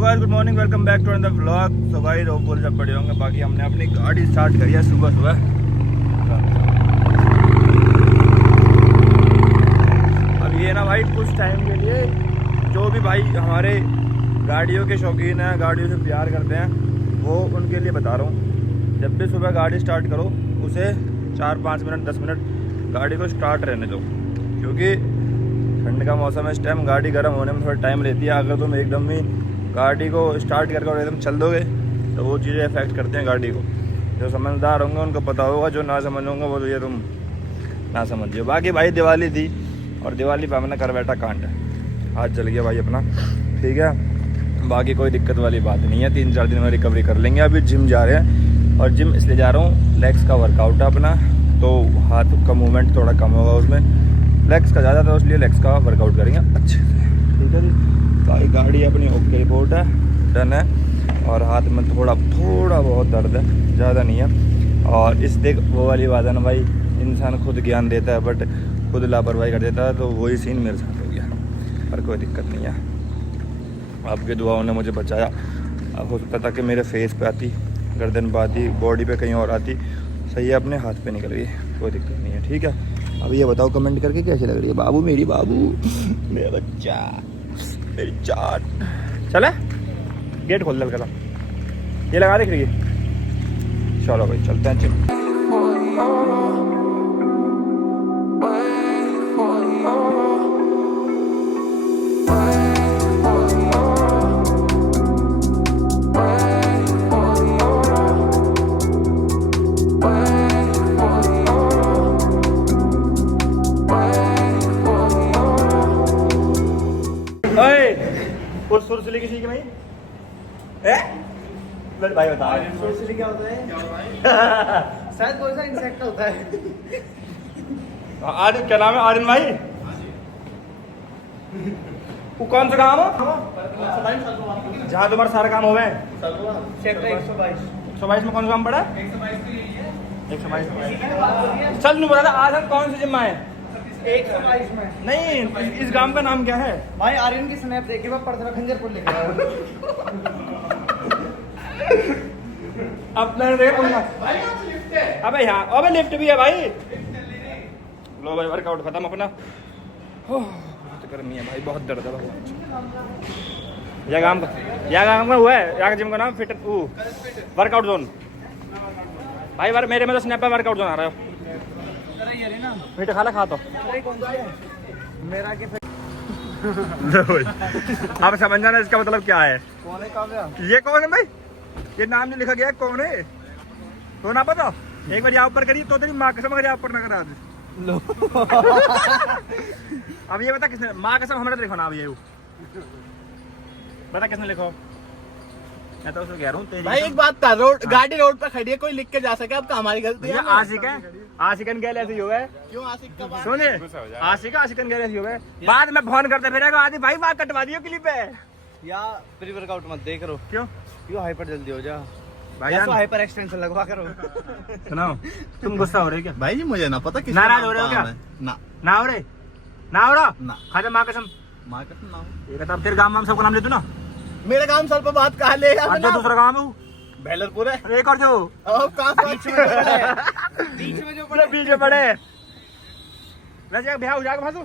Guys good morning, welcome back to another vlog. So guys hope बोल सब बढ़िया होंगे। बाकी हमने अपनी गाड़ी स्टार्ट करी है सुबह सुबह। अब ये ना भाई कुछ टाइम के लिए जो भी भाई हमारे गाड़ियों के शौकीन हैं, गाड़ियों से प्यार करते हैं, वो उनके लिए बता रहा हूँ। जब भी सुबह गाड़ी स्टार्ट करो उसे 4-5 मिनट 10 मिनट गाड़ी को स्टार्ट रहने दो, क्योंकि ठंड का मौसम है। इस टाइम गाड़ी गर्म होने में थोड़ा टाइम लेती है। अगर तुम एकदम ही गाड़ी को स्टार्ट करके और एकदम चल दोगे तो वो चीज़ें अफेक्ट करते हैं गाड़ी को। जो समझदार होंगे उनको पता होगा, जो ना समझ होंगे वो तो ये तुम ना समझिए। बाकी भाई दिवाली थी और दिवाली पे हमने घर बैठा कांड है, आज जल गया भाई अपना, ठीक है। बाकी कोई दिक्कत वाली बात नहीं है, 3-4 दिन में रिकवरी कर लेंगे। अभी जिम जा रहे हैं और जिम इसलिए जा रहा हूँ, लेग्स का वर्कआउट है अपना, तो हाथ का मूवमेंट थोड़ा कम होगा उसमें, लेग्स का ज़्यादा था, इसलिए लेग्स का वर्कआउट करेंगे अच्छे से, ठीक है जी। भाई गाड़ी अपनी ओके रिपोर्ट है, डन है, और हाथ में थोड़ा बहुत दर्द है, ज़्यादा नहीं है। और इस देख वो वाली बात है ना भाई, इंसान खुद ज्ञान देता है बट खुद लापरवाही कर देता है, तो वही सीन मेरे साथ हो गया। पर कोई दिक्कत नहीं है, आपकी दुआओं ने मुझे बचाया। अब हो सकता था कि मेरे फेस पे आती, गर्दन पे आती, बॉडी पे कहीं और आती, सही है अपने हाथ पे निकल गई, कोई दिक्कत नहीं है, ठीक है। अब ये बताओ कमेंट करके कैसी लग रही है बाबू, मेरी बाबू, मेरा बच्चा, मेरी चाट। चले गेट खोल दे, ये लगा दे खिड़की। चलो भाई चलते हैं जिम। उस सुरसली किसी की भाई भाई बता सुरसली क्या होता है? शायद कोई सा इंसेक्ट होता है। आर्यन, क्या नाम है आर्यन भाई? वो कौन सा काम है जहाँ तुम्हारा सारा काम हो गए? 122 में कौन सा काम पड़ा? 122 चल नहीं बोला था। आज हम कौन से जिम आए? 122 में नहीं, इस गांव का नाम क्या है भाई? आर्यन की स्नैप देखे मैं पड़ता खंजरपुर लिखा है। अपना अबे यहाँ अबे लिफ्ट भी है भाई। लो भाई वर्कआउट खत्म अपना। गर्मी है भाई, बहुत दर्द है भाई। यह काम में हुआ है, यहाँ जिम का नाम फिट वर्कआउट जोन भाई। मेरे में तो स्नैप पे वर्कआउट जोन आ रहा है। फिट खा तो मेरा के आप समझ जाना इसका मतलब क्या है। कौन है? ये कौन है भाई? ये नाम जो लिखा गया है कौन है तो ना पता। एक बार यहाँ ऊपर करिए तो तेरी माँ कसम, अगर यहाँ ऊपर ना करा लो। अब ये बता किसने माँ कसम हमारा लिखो नाम, ये बता किसने लिखो। मैं तो उसको कह रहा हूँ भाई एक बात था, गाड़ी रोड पर खड़ी है, कोई लिख के जा सके, अब हमारी गलती है। आशिक है, आशिकन गैल ऐसे ही हो गए। क्यों आशिक का बात? सुने आशिकन गैल ऐसे ही हो गए। बाद में फोन करते फिर आदि भाई बात कटवा दियो क्लिप है या प्री वर्कआउट मत देख रो। क्यों हाइपर जल्दी हो जा भाई, तो हाइपर एक्सटेंशन लगवा करो। सुनाओ तुम गुस्सा हो रहे क्या भाई जी? मुझे ना पता किस नाराज हो रहे हो क्या? ना हो रहे ना खाते माँ कसम मार्केट ना हो। एक तब तेरे गाँव में हम सबको नाम ले तू ना। मेरे काम सर पर बात कहा ले दूसरा गाँव है बेलरपुर है एक और जो बीच में पड़े वैसे ब्याह हो जाएगा भासू।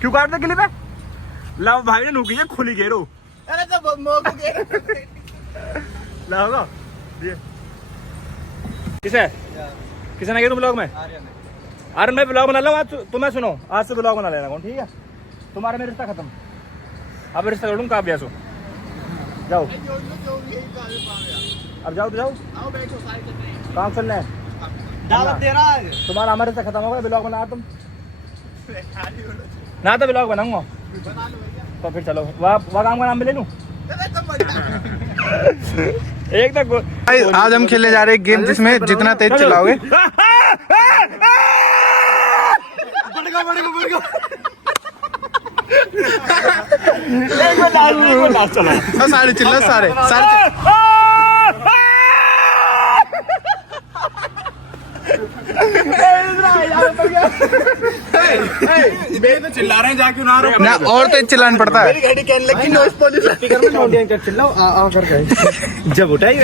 क्यों काट दे क्लिप है? लाओ भाई ने नुकी है खुली घेरो। अरे तो मोगो के लाओगा किसे ना किया तुम ब्लॉग में? आर्यन भाई ब्लॉग बना लो आज। तुम्हें सुनो, आज से ब्लॉग बना लेना कौन, ठीक है। तुम्हारा मेरा रिश्ता खत्म, अब रिश्ता जोड़ूंगा का अभ्यास हो। जाओ अब जाओ तो जाओ, काम चलना है। दावत दे रहा है तुम्हारा हमारे रिश्ता खत्म होगा, ब्लॉग बना तुम ना, तो ब्लॉग बनाऊंगा तो फिर चलो वहाँ काम का नाम भी ले लूँ। एक तक आज हम खेलने जा रहे हैं गेम जिसमें जितना तेज चलाओगे। सारे चिल्ला सारे चिल्ला रहे हैं जाके ना ना और तेज चिल्लाना पड़ता है। गाड़ी कहने लगी नॉइस पॉल्यूशन। चिल्लाओ आ करके जब उठाई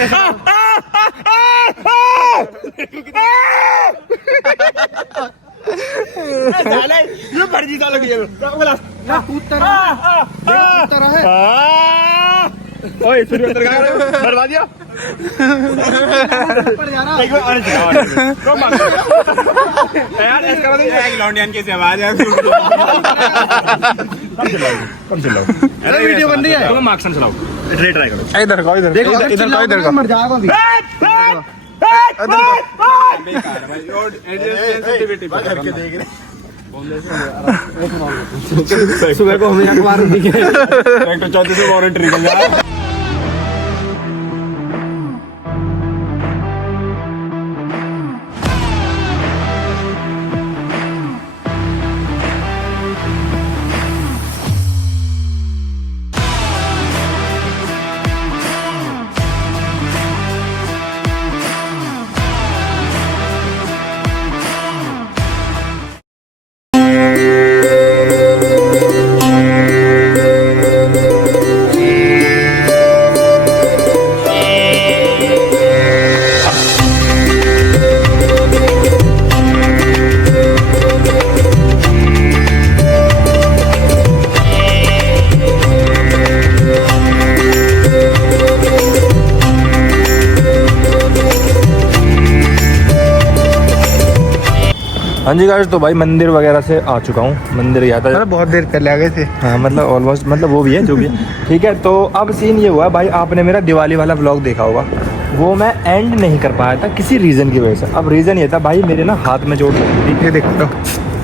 फर्जी साल की ओए सूर्यवंतर का बर्बाद दिया एक बार अरे यार इसका मतलब एक लौंडियन की आवाज है। कम चलाओ अरे वीडियो बन रही है। तुम मार्क्सन चलाओ ट्राई करो। इधर को इधर देखो इधर को इधर को मर जाएगा अभी। बेकार भाई और सेंसिटिविटी करके देख रहे सुबह को हमें अखबार में दिखे ट्रैक्टर चौथे से वारंटी निकल जाए। हाँ जी गाइस, तो भाई मंदिर वगैरह से आ चुका हूँ। मंदिर गया था, बहुत देर पहले आ गए थे। हाँ मतलब ऑलमोस्ट, मतलब वो भी है जो भी है ठीक है। तो अब सीन ये हुआ भाई, आपने मेरा दिवाली वाला व्लॉग देखा होगा, वो मैं एंड नहीं कर पाया था किसी रीज़न की वजह से। अब रीज़न ये था भाई, मेरे ना हाथ में चोट लगी थी। ये देखो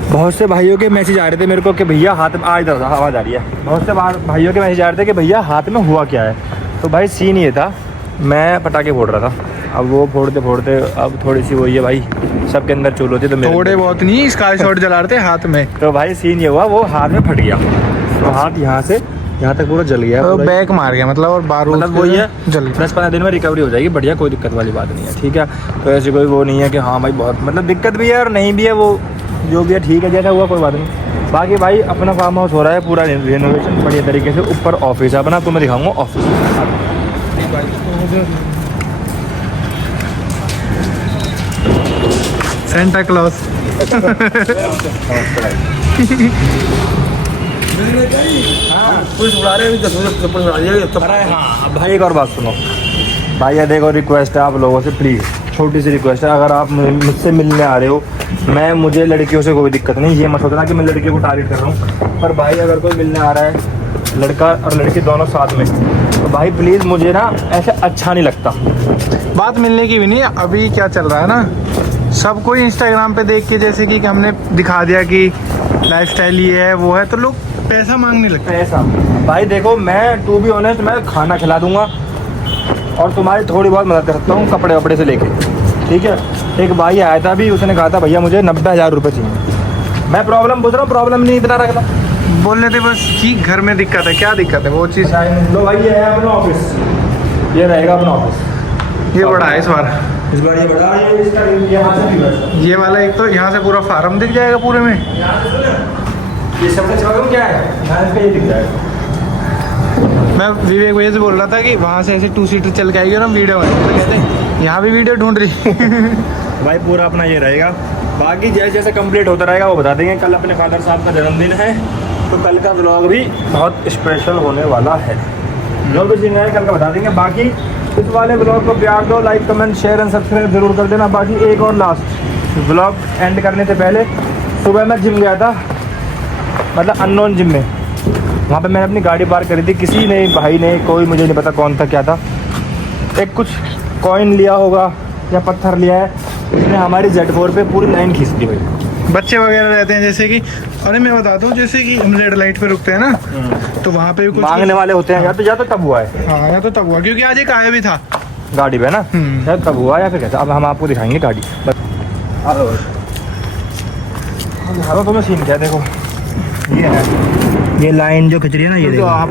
बहुत से भाइयों के मैसेज आ रहे थे मेरे को कि भैया हाथ में आज इधर आवाज़ आ रही है। बहुत से भाइयों के मैसेज आ रहे थे कि भैया हाथ में हुआ क्या है। तो भाई सीन ये था, मैं पटाखे फोड़ रहा था। अब वो फोड़ते फोड़ते अब थोड़ी सी वही है भाई, सबके अंदर चूल होती है तो थोड़े बहुत नहीं, स्काई शॉट जला रहे थे हाथ में। तो भाई सीन ये हुआ, वो हाथ में फट गया। तो हाथ यहाँ से यहाँ तक पूरा जल गया, तो बैक मार गया मतलब, और बारूद मतलब वही है, जल 10-15 दिन में रिकवरी हो जाएगी, बढ़िया, कोई दिक्कत वाली बात नहीं है ठीक है। तो ऐसी कोई वो नहीं है कि हाँ भाई बहुत मतलब दिक्कत भी है और नहीं भी है, वो जो भी है ठीक है, जैसा हुआ कोई बात नहीं। बाकी भाई अपना फार्म हाउस हो रहा है पूरा रेनोवेशन बढ़िया तरीके से, ऊपर ऑफिस है अपना, तो मैं दिखाऊंगा ऑफिस। सेंटा क्लॉज अरे हाँ भाई एक और बात सुनो भाई, ये देखो रिक्वेस्ट है आप लोगों से, प्लीज़ छोटी सी रिक्वेस्ट है, अगर आप मुझसे मिलने आ रहे हो, मुझे लड़कियों से कोई दिक्कत नहीं, ये मत सोचना कि मैं लड़कियों को टारगेट कर रहा हूँ, पर भाई अगर कोई मिलने आ रहा है लड़का और लड़की दोनों साथ में, तो भाई प्लीज़ मुझे ना ऐसे अच्छा नहीं लगता। बात मिलने की भी नहीं, अभी क्या चल रहा है ना, सब कोई इंस्टाग्राम पे देख के जैसे कि हमने दिखा दिया कि लाइफस्टाइल ये है वो है, तो लोग पैसा मांगने लगते हैं। पैसा भाई देखो, मैं टू बी ऑनेस्ट मैं खाना खिला दूंगा और तुम्हारी थोड़ी बहुत मदद कर सकता हूँ कपड़े वपड़े से लेके, ठीक है। एक भाई आया था अभी, उसने कहा था भैया मुझे 90,000 रुपये चाहिए। मैं प्रॉब्लम पूछ रहा हूँ, प्रॉब्लम नहीं बता रहा था, बोल रहे थे बस कि घर में दिक्कत है, क्या दिक्कत है वो चीज़। लो भाई ये है अपना ऑफिस, ये रहेगा अपना ऑफिस, ये बड़ा है इस बार ये बड़ा है, इसका यहाँ से भी वैसा। ये वाला, एक तो यहाँ से पूरा फार्म दिख जाएगा पूरे में। यहाँ से सुनो, ये सबसे अच्छा क्या है, यहाँ इसका ये दिख जाएगा। मैं विवेक भैया से बोल रहा था कि वहाँ से ऐसे 2 सीटर चल के आएगी ना वीडियो में, तो कहते हैं यहाँ भी वीडियो ढूंढ रही भाई पूरा अपना ये रहेगा, बाकी जैसे जैसे कंप्लीट होता रहेगा वो बता देंगे। कल अपने फादर साहब का जन्मदिन है, तो कल का व्लॉग भी बहुत स्पेशल होने वाला है, जो भी चीज़ है कल का बता देंगे। बाकी इस वाले व्लॉग को प्यार दो, like comment share and subscribe जरूर कर देना। बाकी एक और लास्ट व्लॉग एंड करने से पहले, सुबह मैं जिम गया था, मतलब अननोन जिम में, वहाँ पे मैंने अपनी गाड़ी पार्क करी थी, किसी ने भाई ने, कोई मुझे नहीं पता कौन था क्या था, एक कुछ कॉइन लिया होगा या पत्थर लिया है, उसने हमारी Z4 पे पूरी लाइन खींच दी भाई। बच्चे वगैरह रहते हैं जैसे कि, अरे मैं बता दूं जैसे कि हम रेड लाइट पे रुकते हैं ना, तो वहाँ पे भी कुछ मांगने वाले होते हैं, या तो तब हुआ है, हाँ या तो तब हुआ, क्योंकि आज एक आया भी था गाड़ी पे ना, शायद तब हुआ या फिर कैसा। अब हम आपको दिखाएंगे गाड़ी, बस अब तुम्हें सीन क्या देखो, ये है, ये लाइन जो खिंच रही है ना, ये देखो आप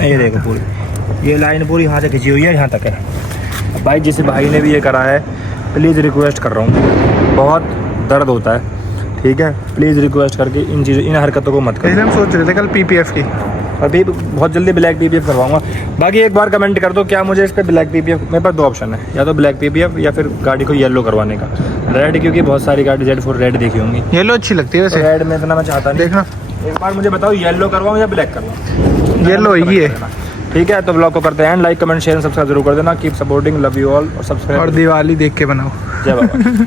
ये देखो पूरी ये लाइन पूरी यहाँ से खिंची हुई है, यहाँ तक है। भाई जिस भाई ने भी ये करा है, प्लीज़ रिक्वेस्ट कर रहा हूँ, बहुत दर्द होता है, ठीक है। प्लीज़ रिक्वेस्ट करके इन हरकतों को मत करो। इसलिए हम सोच रहे थे कल PPF की। अभी बहुत जल्दी ब्लैक PPF करवाऊंगा। बाकी एक बार कमेंट कर दो क्या मुझे इस पर ब्लैक PPF, मेरे पास 2 ऑप्शन है, या तो ब्लैक PPF या फिर गाड़ी को येलो करवाने का। रेड, क्योंकि बहुत सारी गाड़ी Z4 रेड देखी होंगी, येलो अच्छी लगती है वैसे। रेड में इतना मैं चाहता नहीं। देखना एक बार मुझे बताओ येलो करवाऊँ या ब्लैक करवाऊँ? येलो ही है। ठीक है, तो ब्लॉग को करते हैं, लाइक कमेंट शेयर सब्सक्राइब जरूर कर देना। Keep supporting, love you all, और सब्सक्राइब और दिवाली देख के बनाओ। जय बाबा।